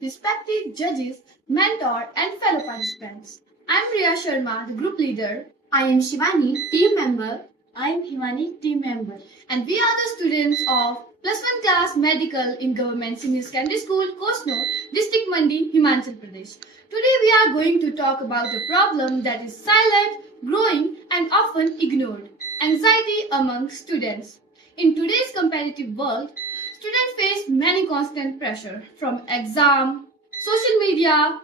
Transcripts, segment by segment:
respected judges, mentor, and fellow participants. I'm Priya Sharma, the group leader. I am Shivani, team member. I am Himani, team member. And we are the students of Plus One Class Medical in Government Senior Secondary School, Kosno, District Mandi, Himachal Pradesh. Today we are going to talk about a problem that is silent, growing, and often ignored: anxiety among students. In today's competitive world, students face many constant pressure from exam, social media,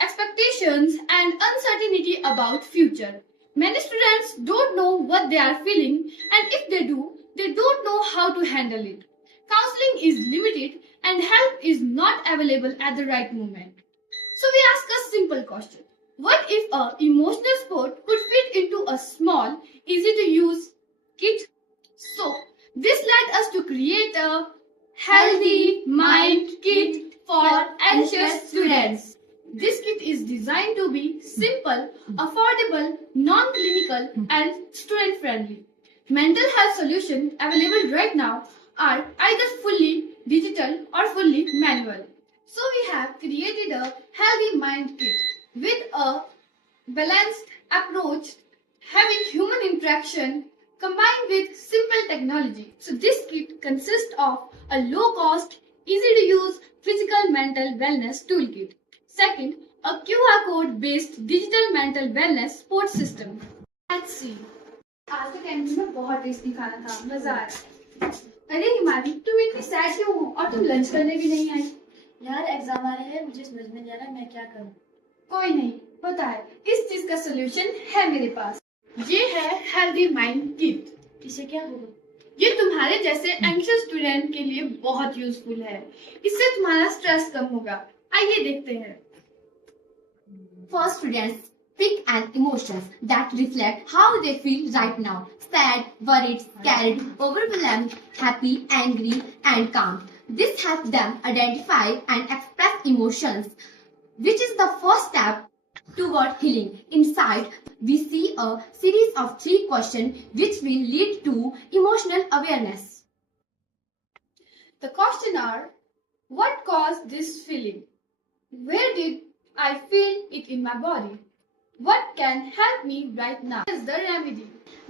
expectations, and uncertainty about future. Many students don't know what they are feeling, and if they do, they don't know how to handle it. Counseling is limited and help is not available at the right moment. So we ask a simple question. What if an emotional sport could fit into a small, easy to use kit? So this led us to create a healthy mind kit for anxious students. This kit is designed to be simple, affordable, non-clinical, and student-friendly. Mental health solutions available right now are either fully digital or fully manual. So we have created a healthy mind kit with a balanced approach, having human interaction combined with simple technology. So this kit consists of a low-cost, easy-to-use physical mental wellness toolkit. Second, a QR code-based digital mental wellness support system. Let's see. आज तो canteen में बहुत tasty खाना था, मजा आया। अरे हिमाली, तुम इतनी सैड क्यों हो और तुम लंच करने भी नहीं आई? यार एग्जाम आ रहे हैं, मुझे समझ में नहीं आ रहा मैं क्या करूं। कोई नहीं, पता है, इस चीज का सोल्यूशन है मेरे पास। ये है हेल्दी माइंड किट। इससे क्या होगा? ये तुम्हारे जैसे एंग्शियस स्टूडेंट के लिए बहुत यूजफुल है। इससे तुम्हारा स्ट्रेस कम होगा। आइए देखते हैं। For students, pick an emotions that reflect how they feel right now: sad, worried, scared, overwhelmed, happy, angry, and calm. This helps them identify and express emotions, which is the first step toward healing. Inside, we see a series of 3 questions which will lead to emotional awareness. The questions are: what caused this feeling? Where did I feel it in my body? What can help me right now? What is the remedy?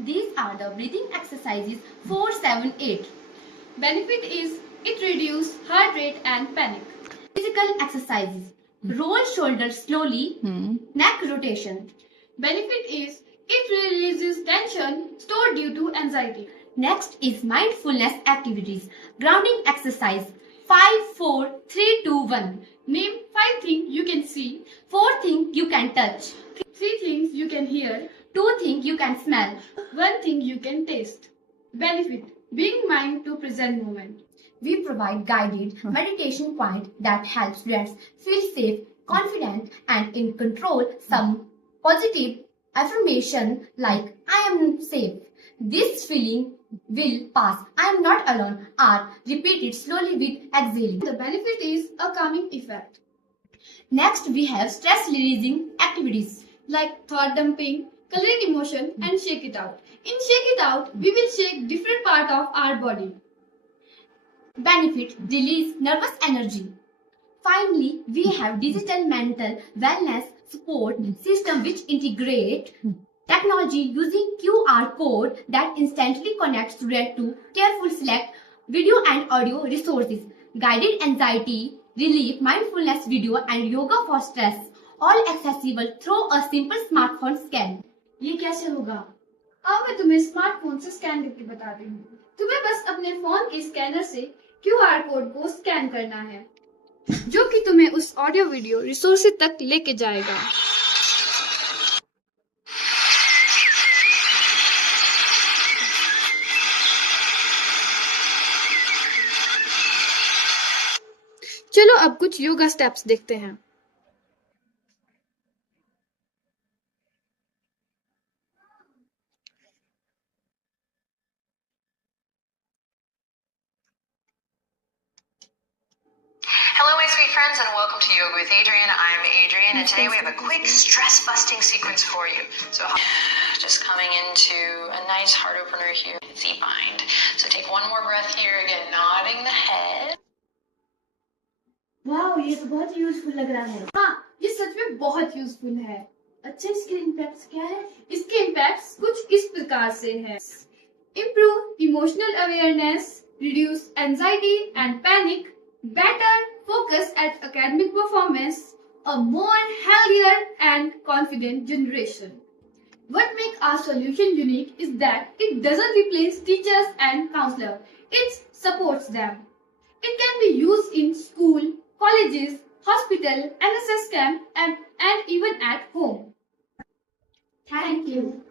These are the breathing exercises 4, 7, 8. Benefit is it reduces heart rate and panic. Physical exercises. Roll shoulders slowly. Neck rotation. Benefit is it releases tension stored due to anxiety. Next is mindfulness activities. Grounding exercise. 5, 4, 3, 2, 1. Name 5 things you can see, 4 things you can touch. 3 things you can hear, 2 things you can smell. 1 thing you can taste. Benefit: being mind to present moment. We provide guided meditation points that help students feel safe, confident, and in control. Some positive affirmation like "I am safe," "This feeling will pass," "I am not alone" are repeated slowly with exhaling. The benefit is a calming effect. Next, we have stress releasing activities like thought dumping, coloring emotion, and shake it out. In shake it out, we will shake different part of our body. Benefit: release nervous energy. Finally, we have digital mental wellness support system which integrate technology using QR code that instantly connects students to careful select video and audio resources, guided anxiety relief, mindfulness video, and yoga for stress, all accessible through a simple smartphone scan. ये कैसे होगा? अब मैं तुम्हें smartphone से scan करके बताती हूँ। तुम्हें बस अपने फोन के स्कैनर से QR कोड को स्कैन करना है, जो कि तुम्हें उस ऑडियो वीडियो रिसोर्सेज तक लेके जाएगा। चलो अब कुछ योगा स्टेप्स देखते हैं। Hello, my sweet friends, and welcome to Yoga with Adriene. I'm Adriene, and today we have a quick stress-busting sequence for you. So just coming into a nice heart opener here, the mind. So take one more breath here, again, nodding the head. वाह, ये तो बहुत useful लग रहा है। हाँ, ये सच में बहुत यूजफुल है। अच्छा, इसके इम्पैक्ट्स क्या है? इसके इम्पैक्ट्स कुछ इस प्रकार से हैं। Improve emotional awareness, reduce anxiety and panic, better focus at academic performance, a more healthier and confident generation. What makes our solution unique is that it doesn't replace teachers and counselors. It supports them. It can be used in school, colleges, hospital, NSS camp, and even at home. Thank you.